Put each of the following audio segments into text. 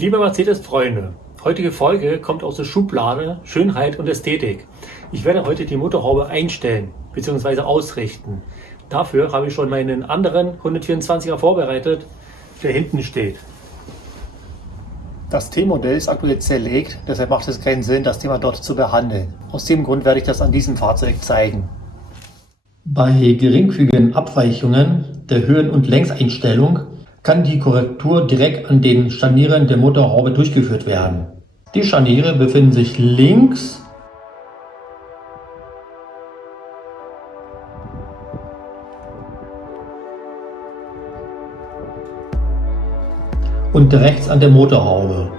Liebe Mercedes-Freunde, heutige Folge kommt aus der Schublade Schönheit und Ästhetik. Ich werde heute die Motorhaube einstellen bzw. ausrichten. Dafür habe ich schon meinen anderen 124er vorbereitet, der hinten steht. Das T-Modell ist aktuell zerlegt, deshalb macht es keinen Sinn, das Thema dort zu behandeln. Aus dem Grund werde ich das an diesem Fahrzeug zeigen. Bei geringfügigen Abweichungen der Höhen- und Längseinstellung kann die Korrektur direkt an den Scharnieren der Motorhaube durchgeführt werden. Die Scharniere befinden sich links und rechts an der Motorhaube.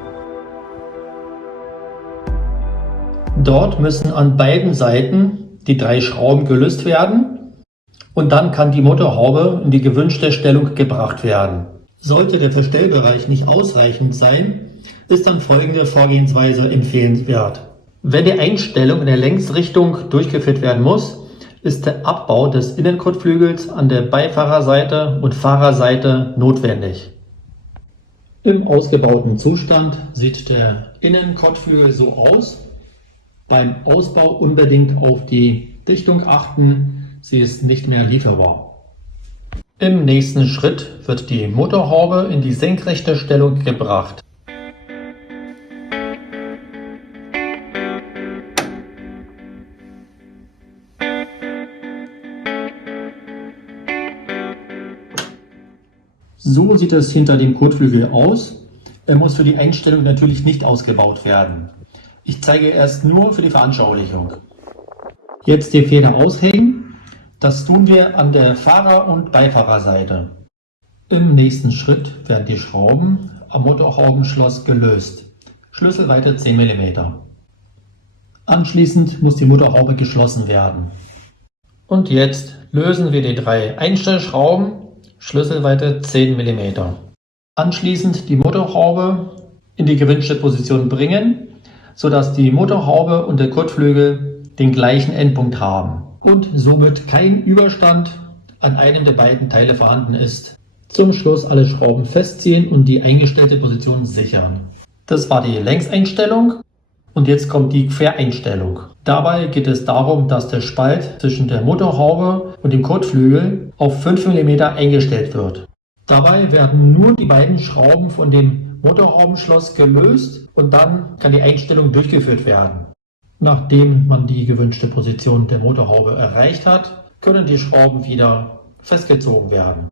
Dort müssen an beiden Seiten die 3 Schrauben gelöst werden und dann kann die Motorhaube in die gewünschte Stellung gebracht werden. Sollte der Verstellbereich nicht ausreichend sein, ist dann folgende Vorgehensweise empfehlenswert. Wenn die Einstellung in der Längsrichtung durchgeführt werden muss, ist der Abbau des Innenkotflügels an der Beifahrerseite und Fahrerseite notwendig. Im ausgebauten Zustand sieht der Innenkotflügel so aus. Beim Ausbau unbedingt auf die Dichtung achten, sie ist nicht mehr lieferbar. Im nächsten Schritt wird die Motorhaube in die senkrechte Stellung gebracht. So sieht es hinter dem Kotflügel aus. Er muss für die Einstellung natürlich nicht ausgebaut werden. Ich zeige erst nur für die Veranschaulichung. Jetzt die Feder aushängen. Das tun wir an der Fahrer- und Beifahrerseite. Im nächsten Schritt werden die Schrauben am Motorhaubenschloss gelöst. Schlüsselweite 10 mm. Anschließend muss die Motorhaube geschlossen werden. Und jetzt lösen wir die 3 Einstellschrauben, Schlüsselweite 10 mm. Anschließend die Motorhaube in die gewünschte Position bringen, sodass die Motorhaube und der Kotflügel den gleichen Endpunkt haben und somit kein Überstand an einem der beiden Teile vorhanden ist. Zum Schluss alle Schrauben festziehen und die eingestellte Position sichern. Das war die Längseinstellung und jetzt kommt die Quereinstellung. Dabei geht es darum, dass der Spalt zwischen der Motorhaube und dem Kotflügel auf 5 mm eingestellt wird. Dabei werden nur die beiden Schrauben von dem Motorhaubenschloss gelöst und dann kann die Einstellung durchgeführt werden. Nachdem man die gewünschte Position der Motorhaube erreicht hat, können die Schrauben wieder festgezogen werden.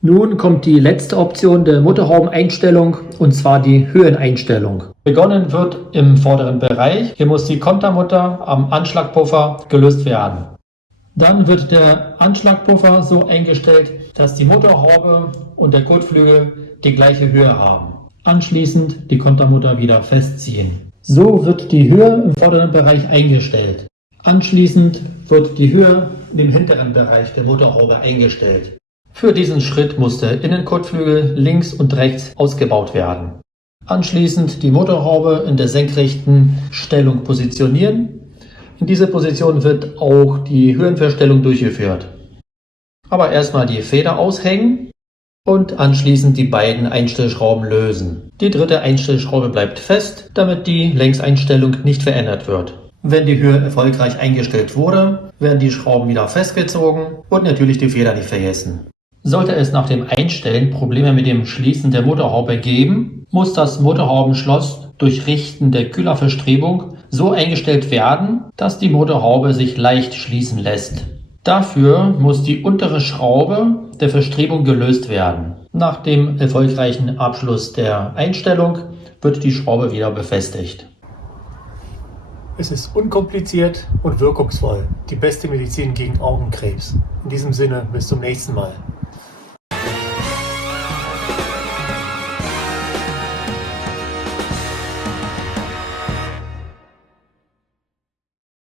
Nun kommt die letzte Option der Motorhaubeneinstellung, und zwar die Höheneinstellung. Begonnen wird im vorderen Bereich. Hier muss die Kontermutter am Anschlagpuffer gelöst werden. Dann wird der Anschlagpuffer so eingestellt, dass die Motorhaube und der Kotflügel die gleiche Höhe haben. Anschließend die Kontermutter wieder festziehen. So wird die Höhe im vorderen Bereich eingestellt. Anschließend wird die Höhe in dem hinteren Bereich der Motorhaube eingestellt. Für diesen Schritt muss der Innenkotflügel links und rechts ausgebaut werden. Anschließend die Motorhaube in der senkrechten Stellung positionieren. In dieser Position wird auch die Höhenverstellung durchgeführt. Aber erstmal die Feder aushängen und anschließend die beiden Einstellschrauben lösen. Die dritte Einstellschraube bleibt fest, damit die Längseinstellung nicht verändert wird. Wenn die Höhe erfolgreich eingestellt wurde, werden die Schrauben wieder festgezogen und natürlich die Feder nicht vergessen. Sollte es nach dem Einstellen Probleme mit dem Schließen der Motorhaube geben, muss das Motorhaubenschloss durch Richten der Kühlerverstrebung so eingestellt werden, dass die Motorhaube sich leicht schließen lässt. Dafür muss die untere Schraube der Verstrebung gelöst werden. Nach dem erfolgreichen Abschluss der Einstellung wird die Schraube wieder befestigt. Es ist unkompliziert und wirkungsvoll. Die beste Medizin gegen Augenkrebs. In diesem Sinne, bis zum nächsten Mal.